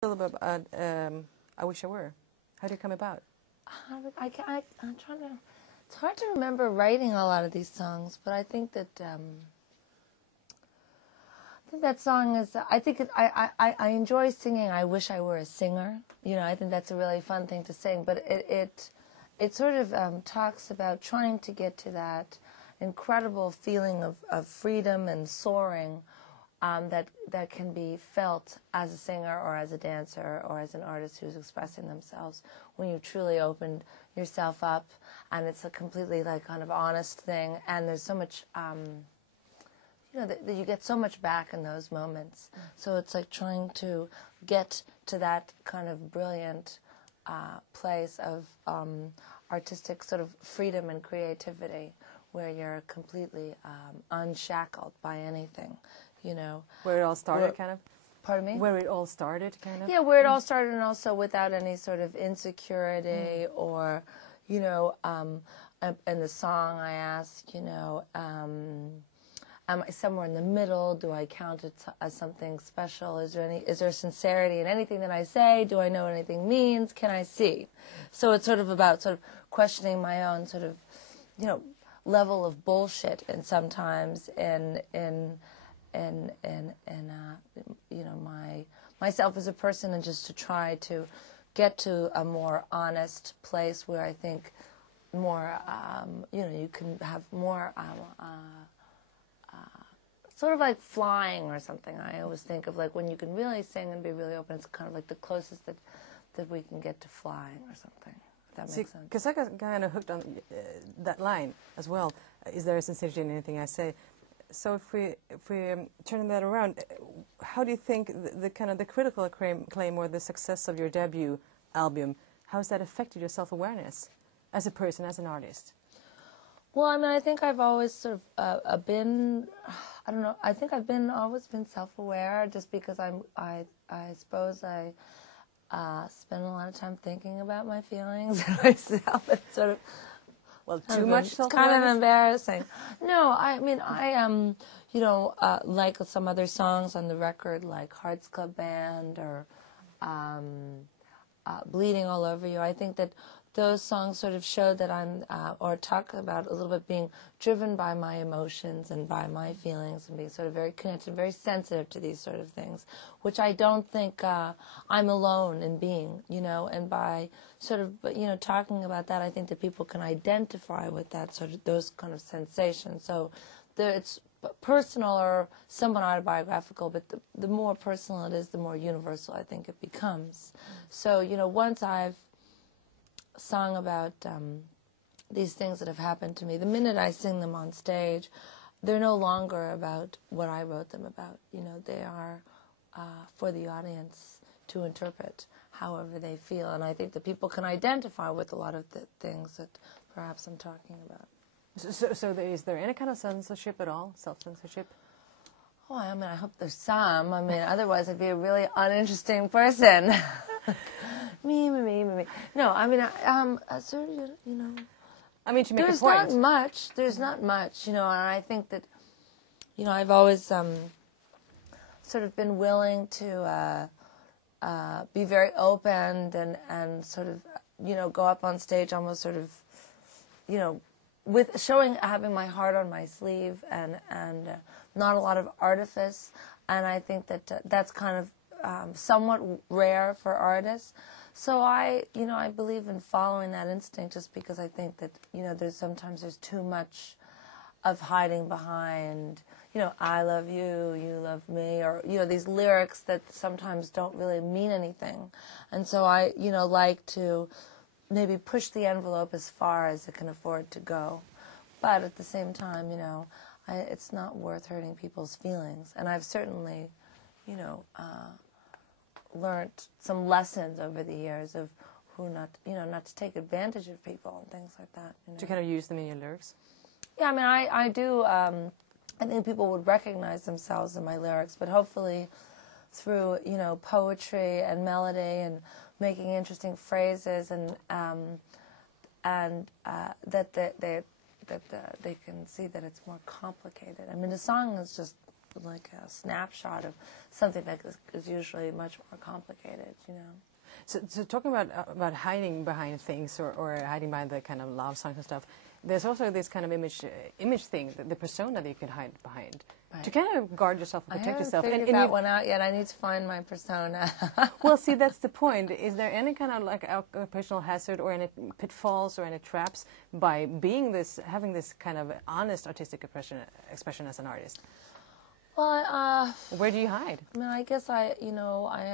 A little bit about I Wish I Were. How did it come about? I'm trying to. It's hard to remember writing a lot of these songs, but I think that that song is. I enjoy singing. I wish I were a singer. You know, I think that's a really fun thing to sing. But it sort of talks about trying to get to that incredible feeling of freedom and soaring. That can be felt as a singer or as a dancer or as an artist who's expressing themselves when you truly opened yourself up, and it's a completely like kind of honest thing, and there's so much you know that you get so much back in those moments. So it's like trying to get to that kind of brilliant place of artistic sort of freedom and creativity where you're completely unshackled by anything. You know, where it all started, kind of. Pardon me? Where it all started, kind of. Yeah, where it all started, and also without any sort of insecurity or, you know, in the song I ask, you know, am I somewhere in the middle? Do I count it as something special? Is there sincerity in anything that I say? Do I know what anything means? Can I see? So it's sort of about sort of questioning my own sort of, you know, level of bullshit, and sometimes in you know, myself as a person, and just to try to get to a more honest place where I think more you know, you can have more sort of like flying or something. I always think of like when you can really sing and be really open, it's kind of like the closest that we can get to flying or something. If that makes sense. Because I got kind of hooked on that line as well. Is there a sincerity in anything I say? So if we turn that around, how do you think the kind of the critical acclaim or the success of your debut album, how has that affected your self-awareness as a person, as an artist? Well, I mean, I think I've always sort of been, I don't know, I think I've always been self-aware, just because I suppose I spend a lot of time thinking about my feelings and myself. It's sort of, well, too much self-awareness? It's kind of embarrassing. No, I mean, you know, like some other songs on the record, like Hearts Club Band or Bleeding All Over You, I think that those songs sort of show that I'm, or talk about a little bit being driven by my emotions and by my feelings, and being sort of very connected, very sensitive to these sort of things, which I don't think I'm alone in being, you know, and by sort of, you know, talking about that, I think that people can identify with that sort of, those kind of sensations. So it's personal or somewhat autobiographical, but the more personal it is, the more universal I think it becomes. So, you know, once I've sung about these things that have happened to me, the minute I sing them on stage, they're no longer about what I wrote them about. You know, they are for the audience to interpret however they feel, and I think that people can identify with a lot of the things that perhaps I'm talking about. So is there any kind of censorship at all, self-censorship? Oh, I mean, I hope there's some. I mean, otherwise I'd be a really uninteresting person. Me. No, I mean, sort of, you know. I mean, to make a point. There's not much, you know, and I think that, you know, I've always sort of been willing to be very open and sort of, you know, go up on stage almost sort of, you know, with having my heart on my sleeve and not a lot of artifice, and I think that that's kind of somewhat rare for artists. So I believe in following that instinct, just because I think that, you know, there's too much of hiding behind, you know, I love you, you love me, or, you know, these lyrics that sometimes don't really mean anything. And so I, you know, like to maybe push the envelope as far as it can afford to go. But at the same time, you know, it's not worth hurting people's feelings. And I've certainly, you know, learned some lessons over the years of not to take advantage of people and things like that. You know? Do you kind of use them in your lyrics? Yeah, I mean, I do. I think people would recognize themselves in my lyrics, but hopefully through, you know, poetry and melody and making interesting phrases, and that they can see that it's more complicated. I mean, the song is just a snapshot of something that is usually much more complicated, you know. So talking about hiding behind things or hiding behind the kind of love songs and stuff, there's also this kind of image thing, the persona that you can hide behind. Right. To kind of guard yourself and protect yourself. I haven't figured that one out yet. I need to find my persona. Well, see, that's the point. Is there any kind of like occupational hazard or any pitfalls or any traps by having this kind of honest artistic expression as an artist? Well, where do you hide? I mean, I guess I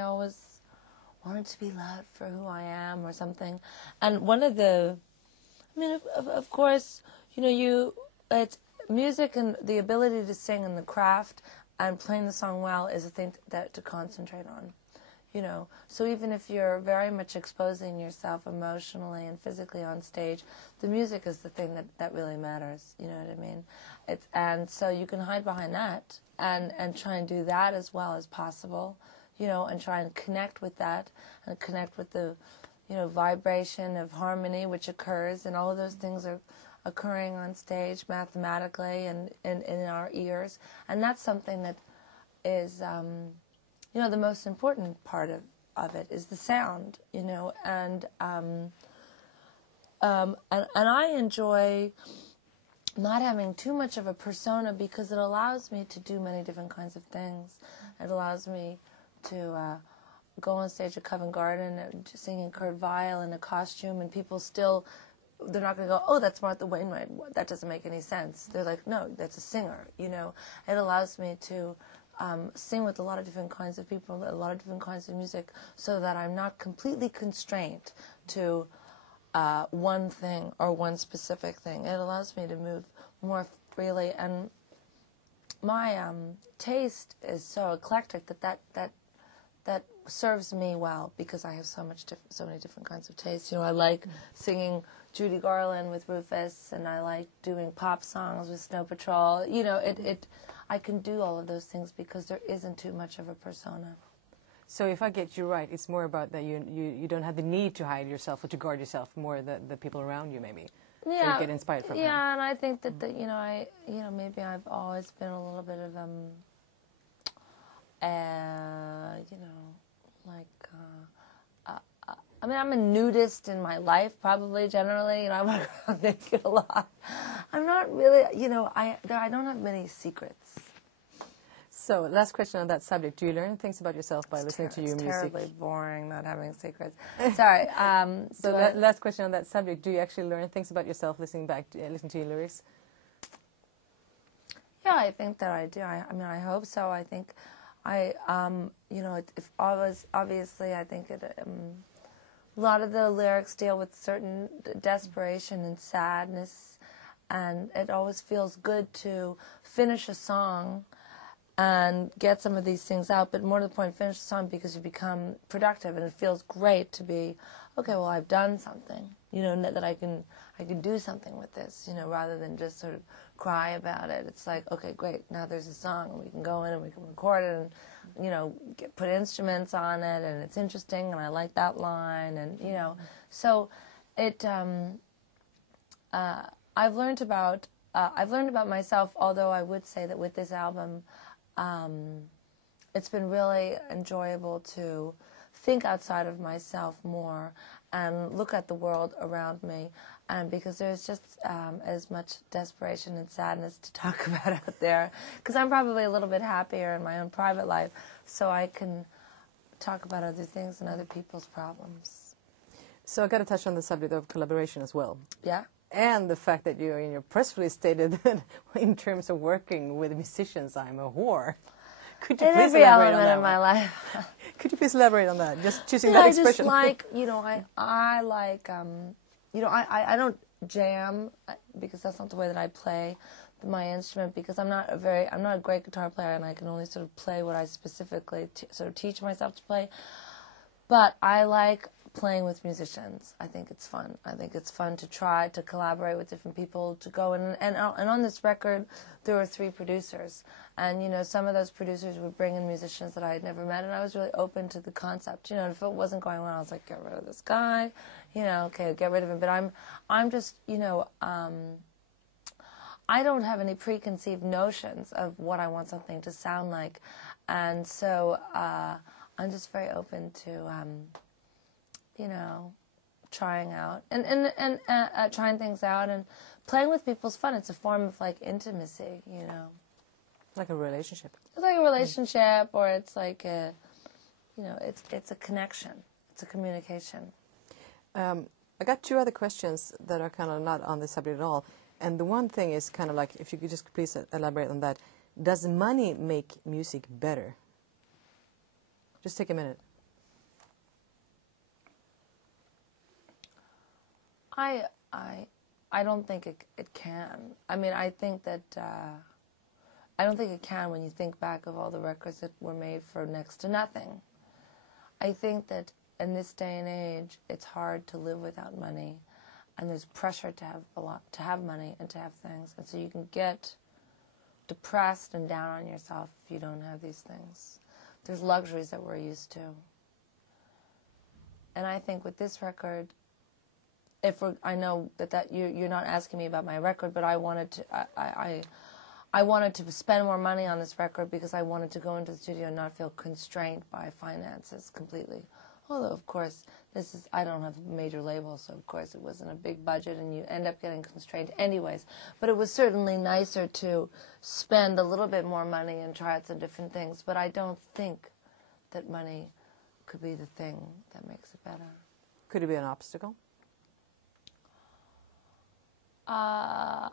always wanted to be loved for who I am or something. And one of the, I mean, of course, you know, it's music and the ability to sing and the craft and playing the song well is a thing to concentrate on, you know. So even if you're very much exposing yourself emotionally and physically on stage, the music is the thing that really matters, you know what I mean? And so you can hide behind that and try and do that as well as possible, you know, and try and connect with that and connect with the, you know, vibration of harmony which occurs, and all of those things are occurring on stage mathematically and in our ears. And that's something that is, you know, the most important part of it is the sound, you know. And I enjoy not having too much of a persona because it allows me to do many different kinds of things. It allows me to go on stage at Covent Garden singing Kurt Weill in a costume, and people still, they're not going to go, oh, that's Martha Wainwright. That doesn't make any sense. They're like, no, that's a singer, you know. It allows me to sing with a lot of different kinds of people, a lot of different kinds of music, so that I'm not completely constrained to one thing or one specific thing. It allows me to move more freely, and my taste is so eclectic that serves me well because I have so many different kinds of tastes. You know, I like singing Judy Garland with Rufus, and I like doing pop songs with Snow Patrol. You know, I can do all of those things because there isn't too much of a persona. So if I get you right, it's more about that you don't have the need to hide yourself or to guard yourself, more the people around you maybe. Yeah, you get inspired from. Yeah, and I think that you know, maybe I've always been a little bit of you know, like I mean, I'm a nudist in my life, probably generally. You know, I walk around naked a lot. I'm not really, you know, I don't have many secrets. So, last question on that subject. Do you learn things about yourself by listening to your music? It's terribly boring not having secrets. Sorry. So, last question on that subject. Do you actually learn things about yourself listening to your lyrics? Yeah, I think that I do. I mean, I hope so. I think you know, if obviously, I think a lot of the lyrics deal with certain desperation and sadness, and it always feels good to finish a song and get some of these things out, but more to the point, finish the song because you become productive, and it feels great to be, okay, well, I've done something, you know, that I can do something with this, you know, rather than just sort of cry about it. It's like, okay, great, now there's a song, and we can go in and we can record it, and, you know, put instruments on it, and it's interesting, and I like that line, and, you know, so it, I've learned about myself, although I would say that with this album, it's been really enjoyable to think outside of myself more and look at the world around me, and because there's just as much desperation and sadness to talk about out there, because I'm probably a little bit happier in my own private life, so I can talk about other things and other people's problems. So I got to touch on the subject of collaboration as well. Yeah. And the fact that you in your press release stated that in terms of working with musicians, I'm a whore. Could you please elaborate on that? Every element of my life. Could you please elaborate on that? Just choosing that expression. I just like, you know, I like, you know, I don't jam because that's not the way that I play my instrument, because I'm not a great guitar player, and I can only sort of play what I specifically sort of teach myself to play. But I like playing with musicians. I think it's fun. I think it's fun to try to collaborate with different people, to go and on this record there were 3 producers, and you know, some of those producers would bring in musicians that I had never met, and I was really open to the concept. You know, if it wasn't going well, I was like, get rid of this guy, you know, okay, get rid of him. But I'm just, you know, I don't have any preconceived notions of what I want something to sound like, and so I'm just very open to, you know, trying out and trying things out, and playing with people's fun. It's a form of like intimacy, you know. Like a relationship. It's like a relationship, or it's like a, you know, it's a connection. It's a communication. I got two other questions that are kind of not on the subject at all. And the one thing is kind of like, if you could just please elaborate on that. Does money make music better? Just take a minute. I don't think it can. I mean, I think that I don't think it can when you think back of all the records that were made for next to nothing. I think that in this day and age, it's hard to live without money, and there's pressure to have money and to have things, and so you can get depressed and down on yourself if you don't have these things. There's luxuries that we're used to, and I think with this record, I know that you're not asking me about my record, but I wanted to spend more money on this record because I wanted to go into the studio and not feel constrained by finances completely. Although, of course, I don't have a major label, so of course it wasn't a big budget and you end up getting constrained anyways. But it was certainly nicer to spend a little bit more money and try out some different things. But I don't think that money could be the thing that makes it better. Could it be an obstacle? I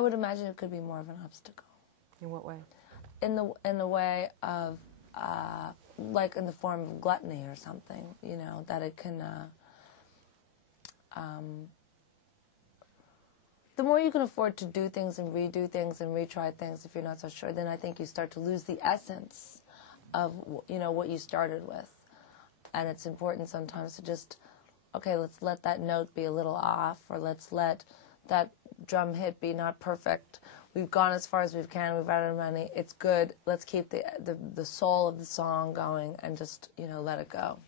would imagine it could be more of an obstacle. In what way? In the way of, like in the form of gluttony or something, you know, that it can, the more you can afford to do things and redo things and retry things if you're not so sure, then I think you start to lose the essence of, you know, what you started with. And it's important sometimes to just, okay, let's let that note be a little off, or let's let that drum hit be not perfect. We've gone as far as we can. We've run out of money. It's good. Let's keep the soul of the song going and just, you know, let it go.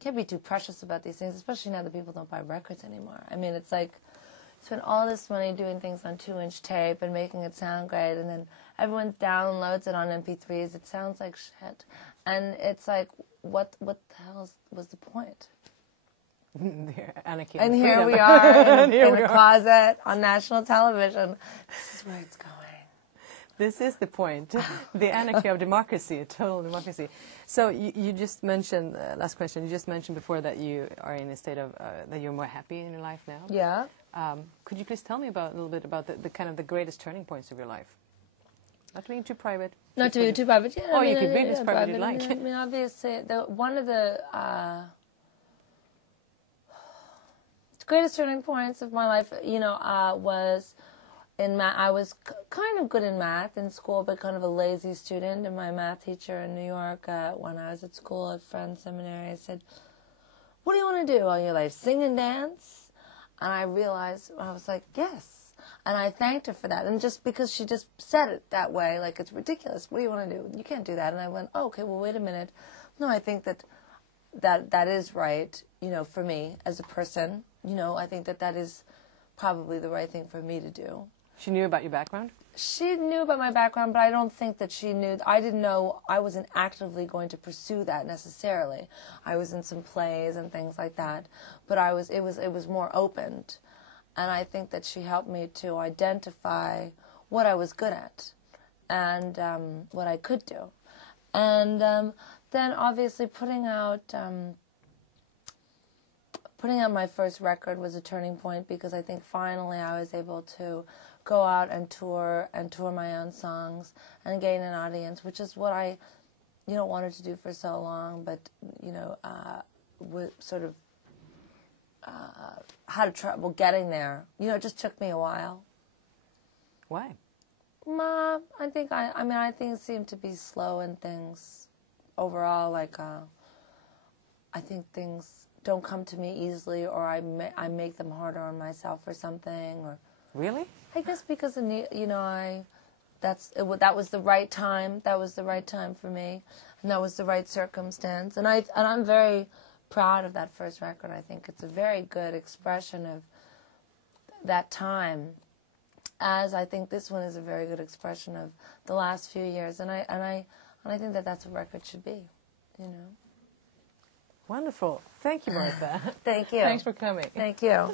Can't be too precious about these things, especially now that people don't buy records anymore. I mean, it's like spend all this money doing things on 2-inch tape and making it sound great, and then everyone downloads it on MP3s. It sounds like shit, and it's like, what the hell was the point? And here we are in a closet on national television. This is where it's going. This is the point. The anarchy of democracy, total democracy. So you just mentioned, last question, you just mentioned before that you are in a state of, that you're more happy in your life now. Yeah. Could you please tell me a little bit about the kind of the greatest turning points of your life? Not being too private. Not to be too private, yeah. Or you could be as private as you like. I mean, obviously, one of the greatest turning points of my life, you know, was in math. I was kind of good in math in school, but kind of a lazy student. And my math teacher in New York, when I was at school at Friends Seminary, said, "What do you want to do all your life? Sing and dance?" And I realized, I was like, yes. And I thanked her for that. And just because she just said it that way, like, it's ridiculous. What do you want to do? You can't do that. And I went, oh, okay, well, wait a minute. No, I think that is right, you know, for me as a person. You know, I think that is probably the right thing for me to do. She knew about your background? She knew about my background, but I don't think that she knew. I didn't know I wasn't actively going to pursue that necessarily. I was in some plays and things like that, but it was more opened. And I think that she helped me to identify what I was good at and what I could do. And then obviously putting out my first record was a turning point, because I think finally I was able to go out and tour my own songs and gain an audience, which is what I, you know, wanted to do for so long, but, you know, sort of had trouble getting there. You know, it just took me a while. Why? I think it seemed to be slow in things overall. Like, I think things don't come to me easily, or I make them harder on myself or something. Or really? I guess because, you know, that was the right time. That was the right time for me, and that was the right circumstance. And I'm very proud of that first record. I think it's a very good expression of that time as I think this one is a very good expression of the last few years, and I think that that's what record should be, you know. Wonderful. Thank you, Martha. Thank you. Thanks for coming. Thank you.